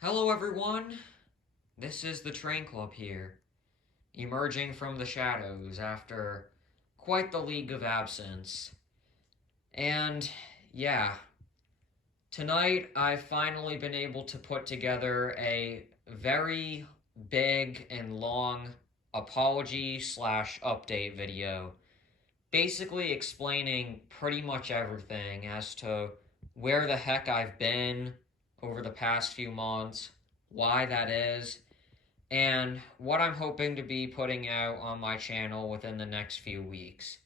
Hello, everyone. This is the Train Club here, emerging from the shadows after quite the league of absence. And yeah, tonight I've finally been able to put together a very big and long apology slash update video, basically explaining pretty much everything as to where the heck I've been over the past few months, why that is, and what I'm hoping to be putting out on my channel within the next few weeks.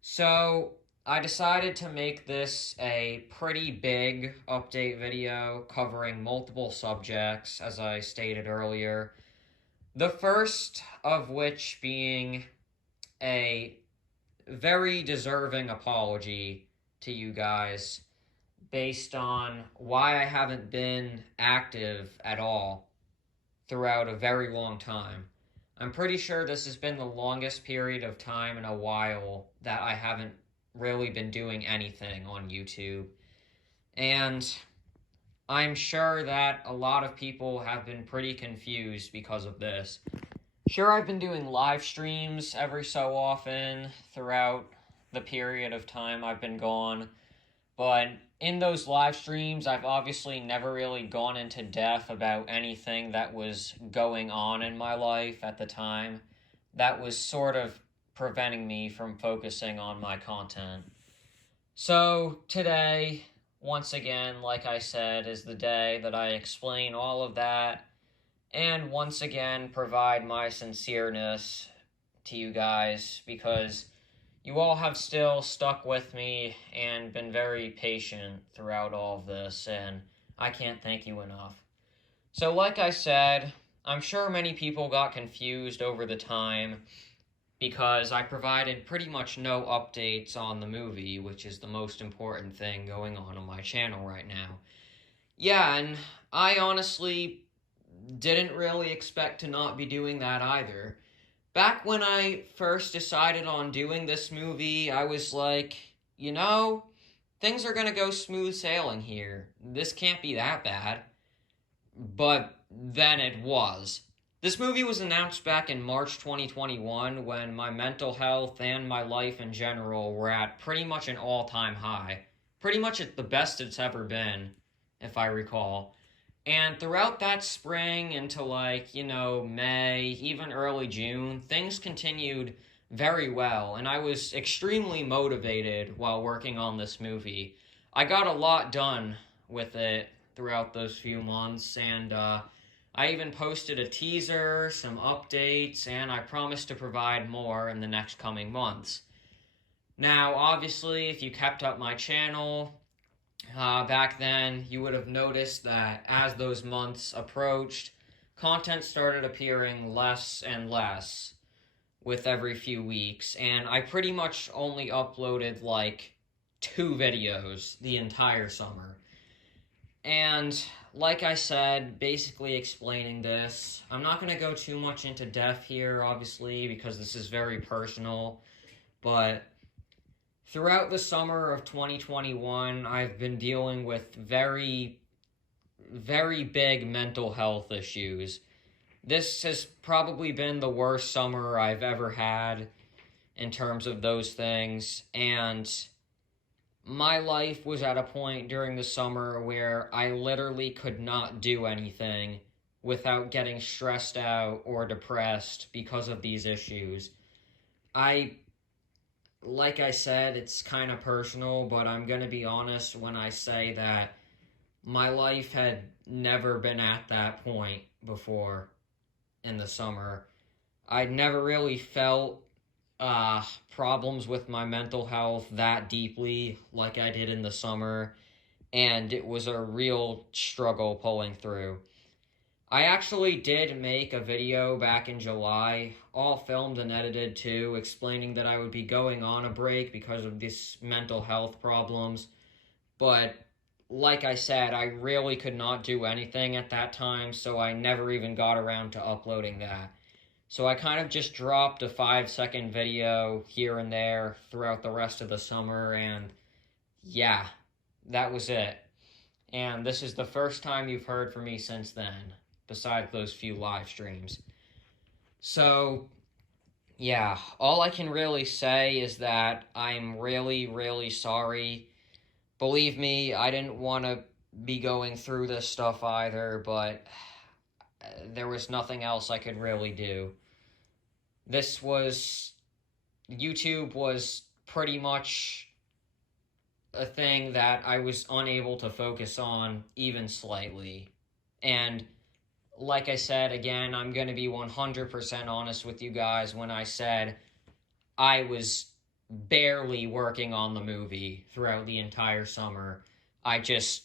So, I decided to make this a pretty big update video covering multiple subjects, as I stated earlier. The first of which being a very deserving apology to you guys based on why I haven't been active at all throughout a very long time. I'm pretty sure this has been the longest period of time in a while that I haven't really been doing anything on YouTube. And I'm sure that a lot of people have been pretty confused because of this. Sure, I've been doing live streams every so often throughout the period of time I've been gone, but in those live streams, I've obviously never really gone into depth about anything that was going on in my life at the time. That was sort of preventing me from focusing on my content. So, today, once again, like I said, is the day that I explain all of that and once again provide my sincereness to you guys because you all have still stuck with me and been very patient throughout all of this, and I can't thank you enough. So, like I said, I'm sure many people got confused over the time because I provided pretty much no updates on the movie, which is the most important thing going on my channel right now. Yeah, and I honestly didn't really expect to not be doing that either. Back when I first decided on doing this movie, I was like, things are gonna go smooth sailing here. This can't be that bad. But then it was. This movie was announced back in March 2021 when my mental health and my life in general were at pretty much an all time high. Pretty much at the best it's ever been, if I recall. And throughout that spring into May, even early June, things continued very well. And I was extremely motivated while working on this movie. I got a lot done with it throughout those few months. And I even posted a teaser, some updates, and I promised to provide more in the next coming months. Now, obviously, if you kept up my channel, back then, you would have noticed that as those months approached, content started appearing less and less with every few weeks, and I pretty much only uploaded like 2 videos the entire summer. And like I said, basically explaining this, I'm not going to go too much into depth here, obviously, because this is very personal, but throughout the summer of 2021, I've been dealing with very, very big mental health issues. This has probably been the worst summer I've ever had in terms of those things, and my life was at a point during the summer where I literally could not do anything without getting stressed out or depressed because of these issues. Like I said, it's kind of personal, but I'm going to be honest when I say that my life had never been at that point before in the summer. I'd never really felt problems with my mental health that deeply like I did in the summer, and it was a real struggle pulling through. I actually did make a video back in July, all filmed and edited too, explaining that I would be going on a break because of these mental health problems. But like I said, I really could not do anything at that time, so I never even got around to uploading that. So I kind of just dropped a 5-second video here and there throughout the rest of the summer, and yeah, that was it. and this is the first time you've heard from me since then, besides those few live streams. So, yeah, all I can really say is that I'm really, really sorry. Believe me, I didn't want to be going through this stuff either, but there was nothing else I could really do. YouTube was pretty much a thing that I was unable to focus on even slightly. And like I said, again, I'm going to be 100% honest with you guys when I said I was barely working on the movie throughout the entire summer. I just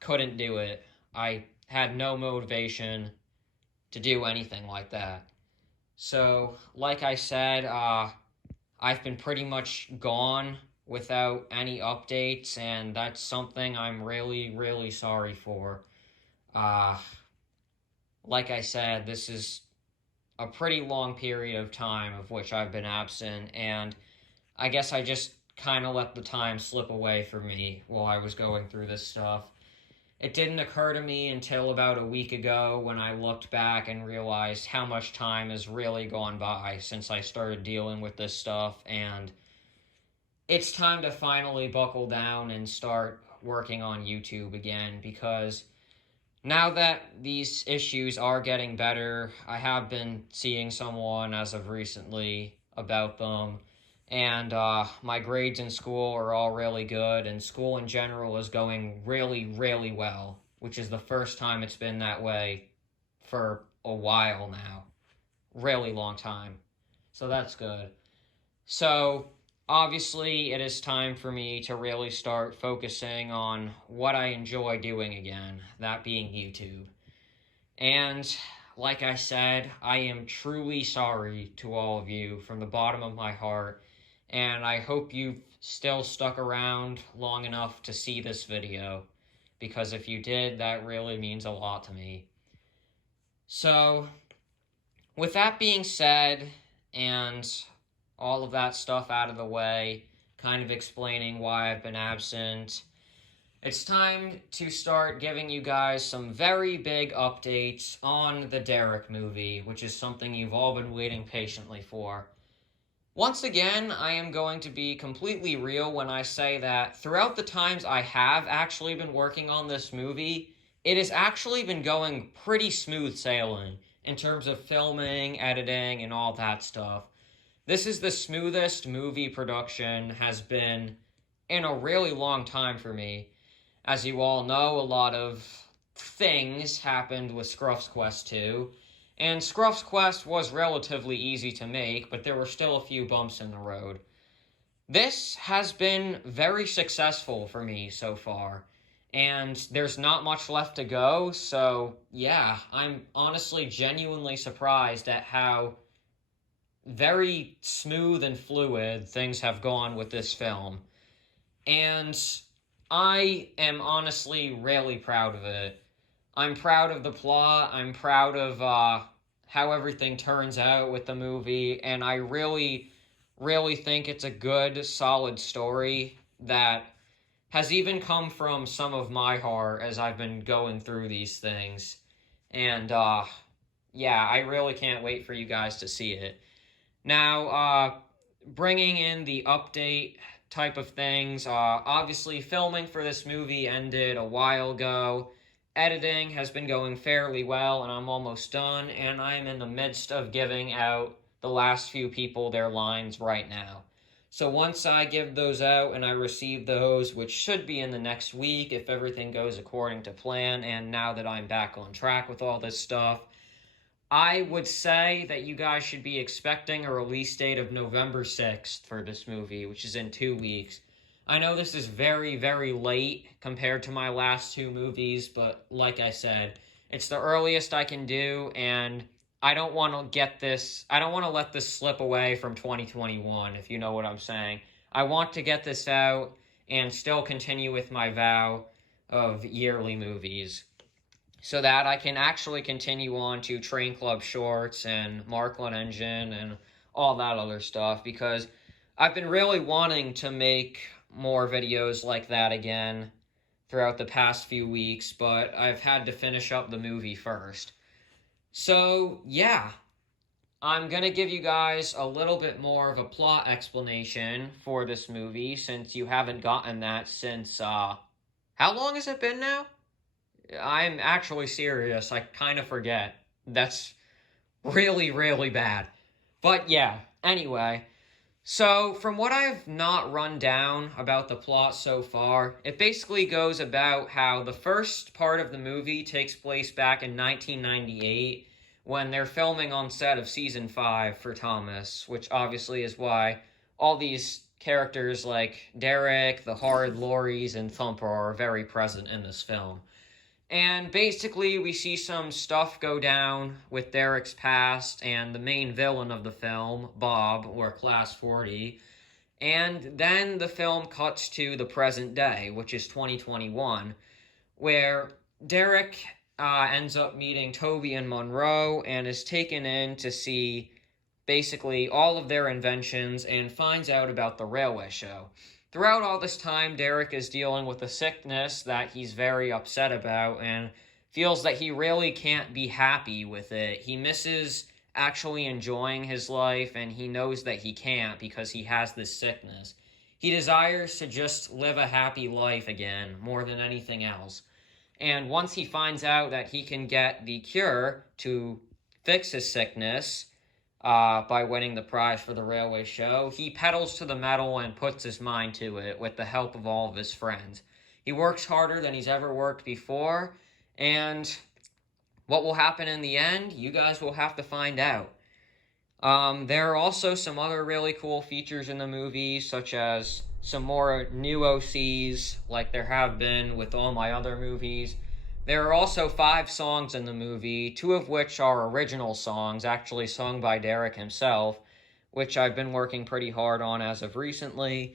couldn't do it. I had no motivation to do anything like that. So, like I said, I've been pretty much gone without any updates, and that's something I'm really, really sorry for. Like I said, this is a pretty long period of time of which I've been absent, and I guess I just kind of let the time slip away from me while I was going through this stuff. It didn't occur to me until about a week ago when I looked back and realized how much time has really gone by since I started dealing with this stuff, and it's time to finally buckle down and start working on YouTube again, because now that these issues are getting better, I have been seeing someone as of recently about them, and my grades in school are all really good, and school in general is going really, really well, which is the first time it's been that way for a while now. Really long time. So that's good. So, obviously, it is time for me to really start focusing on what I enjoy doing again, that being YouTube. And like I said, I am truly sorry to all of you from the bottom of my heart, and I hope you've still stuck around long enough to see this video, because if you did, that really means a lot to me. So, with that being said, and all of that stuff out of the way, kind of explaining why I've been absent, it's time to start giving you guys some very big updates on the Derek movie, which is something you've all been waiting patiently for. Once again, I am going to be completely real when I say that throughout the times I have actually been working on this movie, it has actually been going pretty smooth sailing in terms of filming, editing, and all that stuff. This is the smoothest movie production has been in a really long time for me. As you all know, a lot of things happened with Scruff's Quest 2, and Scruff's Quest was relatively easy to make, but there were still a few bumps in the road. This has been very successful for me so far, and there's not much left to go, so yeah, I'm honestly genuinely surprised at how very smooth and fluid things have gone with this film. And I am honestly really proud of it. I'm proud of the plot. I'm proud of how everything turns out with the movie. And I really, really think it's a good, solid story that has even come from some of my heart as I've been going through these things. And yeah, I really can't wait for you guys to see it. Now, bringing in the update type of things, obviously filming for this movie ended a while ago. Editing has been going fairly well, and I'm almost done, and I'm in the midst of giving out the last few people their lines right now. So once I give those out and I receive those, which should be in the next week if everything goes according to plan, and now that I'm back on track with all this stuff, I would say that you guys should be expecting a release date of November 6th for this movie, which is in 2 weeks. I know this is very, very late compared to my last two movies, but like I said, it's the earliest I can do, and I don't want to let this slip away from 2021, if you know what I'm saying. I want to get this out and still continue with my vow of yearly movies, so that I can actually continue on to Train Club Shorts and Markland Engine and all that other stuff, because I've been really wanting to make more videos like that again throughout the past few weeks, but I've had to finish up the movie first. So, yeah, I'm going to give you guys a little bit more of a plot explanation for this movie since you haven't gotten that since, how long has it been now? I'm actually serious. I kind of forget. That's really, really bad. But yeah, anyway. So, from what I've not run down about the plot so far, it basically goes about how the first part of the movie takes place back in 1998 when they're filming on set of season 5 for Thomas, which obviously is why all these characters like Derek, the Horrid Lories, and Thumper are very present in this film. And basically, we see some stuff go down with Derek's past and the main villain of the film, Bob, or Class 40. And then the film cuts to the present day, which is 2021, where Derek ends up meeting Toby and Monroe and is taken in to see basically all of their inventions and finds out about the railway show. Throughout all this time, Derek is dealing with a sickness that he's very upset about and feels that he really can't be happy with it. He misses actually enjoying his life, and he knows that he can't because he has this sickness. He desires to just live a happy life again, more than anything else. And once he finds out that he can get the cure to fix his sickness, by winning the prize for the railway show, he pedals to the metal and puts his mind to it with the help of all of his friends. He works harder than he's ever worked before, and what will happen in the end, you guys will have to find out. There are also some other really cool features in the movie, such as some more new OCs, like there have been with all my other movies. There are also 5 songs in the movie, 2 of which are original songs, actually sung by Derek himself, which I've been working pretty hard on as of recently.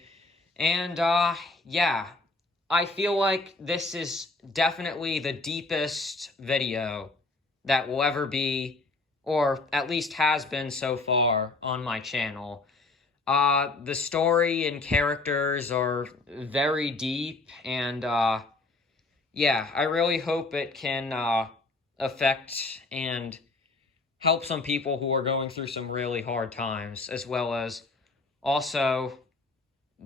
And, yeah, I feel like this is definitely the deepest video that will ever be, or at least has been so far, on my channel. The story and characters are very deep, and, yeah, I really hope it can affect and help some people who are going through some really hard times, as well as also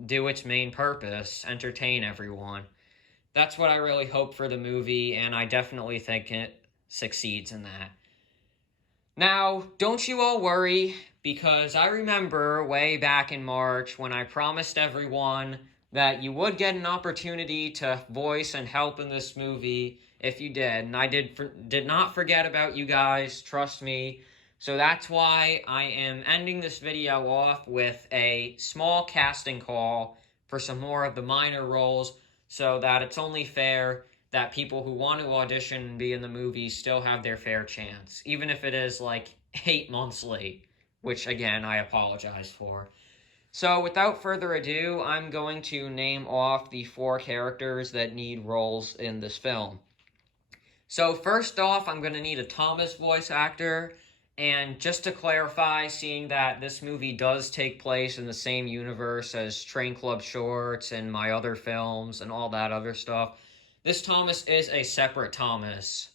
do its main purpose, entertain everyone. That's what I really hope for the movie, and I definitely think it succeeds in that. Now, don't you all worry, because I remember way back in March when I promised everyone that you would get an opportunity to voice and help in this movie if you did. And I did not forget about you guys, trust me. So that's why I am ending this video off with a small casting call for some more of the minor roles, so that it's only fair that people who want to audition and be in the movie still have their fair chance, even if it is like 8 months late, which again, I apologize for. So without further ado, I'm going to name off the 4 characters that need roles in this film. So first off, I'm going to need a Thomas voice actor, and just to clarify, seeing that this movie does take place in the same universe as Train Club Shorts and my other films and all that other stuff, this Thomas is a separate Thomas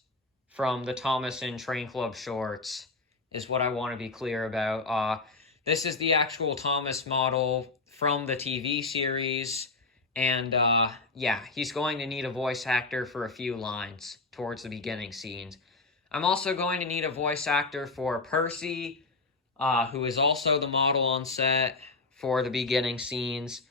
from the Thomas in Train Club Shorts, is what I want to be clear about. This is the actual Thomas model from the TV series, and yeah, he's going to need a voice actor for a few lines towards the beginning scenes. I'm also going to need a voice actor for Percy, who is also the model on set for the beginning scenes.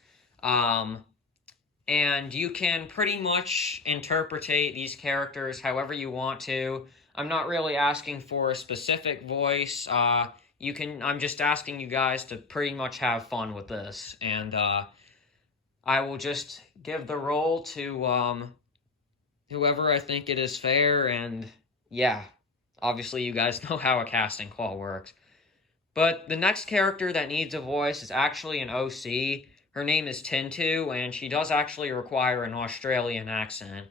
And you can pretty much interpretate these characters however you want to. I'm not really asking for a specific voice. I'm just asking you guys to pretty much have fun with this. And I will just give the role to whoever I think it is fair. And yeah, obviously you guys know how a casting call works. But the next character that needs a voice is actually an OC. Her name is Tintu, and she does actually require an Australian accent.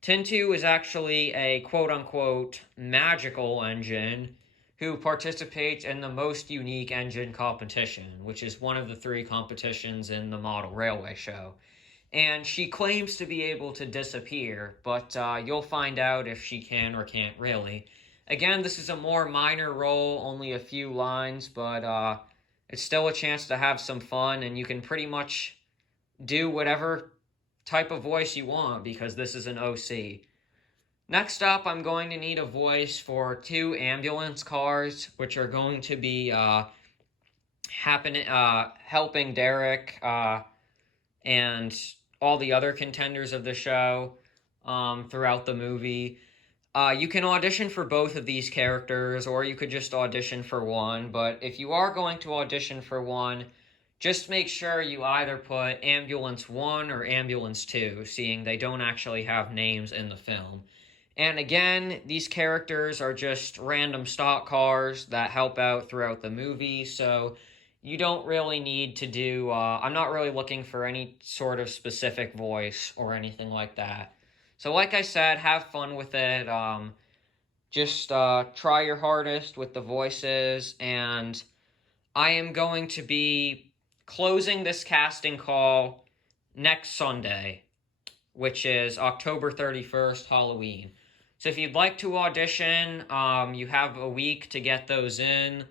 Tintu is actually a quote-unquote magical engine who participates in the most unique engine competition, which is one of the 3 competitions in the model railway show. and she claims to be able to disappear, but you'll find out if she can or can't really. Again, this is a more minor role, only a few lines, but it's still a chance to have some fun, and you can pretty much do whatever type of voice you want because this is an OC. Next up, I'm going to need a voice for 2 ambulance cars, which are going to be helping Derek and all the other contenders of the show throughout the movie. You can audition for both of these characters, or you could just audition for one, but if you are going to audition for one, just make sure you either put Ambulance 1 or Ambulance 2, seeing they don't actually have names in the film. And again, these characters are just random stock cars that help out throughout the movie, so you don't really need to do, I'm not really looking for any sort of specific voice or anything like that. So like I said, have fun with it, just try your hardest with the voices, and I am going to be closing this casting call next Sunday, which is October 31st, Halloween. So if you'd like to audition, you have a week to get those in,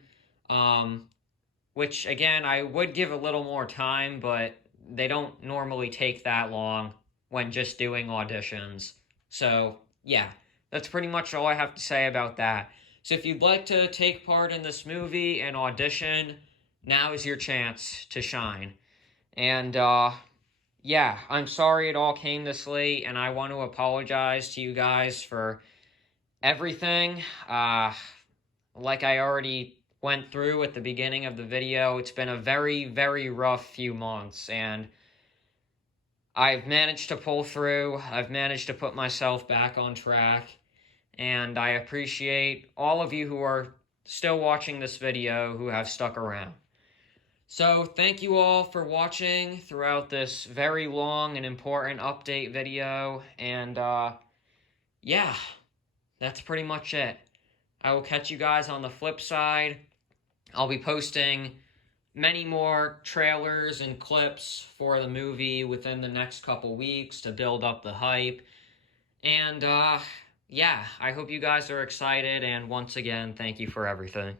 which, again, I would give a little more time, but they don't normally take that long when just doing auditions. So, yeah, that's pretty much all I have to say about that. So if you'd like to take part in this movie and audition, now is your chance to shine. And, yeah, I'm sorry it all came this late, and I want to apologize to you guys for everything. Like I already went through at the beginning of the video, it's been a very, very rough few months, and I've managed to pull through. I've managed to put myself back on track, and I appreciate all of you who are still watching this video who have stuck around. So, thank you all for watching throughout this very long and important update video, and, yeah, that's pretty much it. I will catch you guys on the flip side. I'll be posting many more trailers and clips for the movie within the next couple weeks to build up the hype, and, yeah, I hope you guys are excited, and once again, thank you for everything.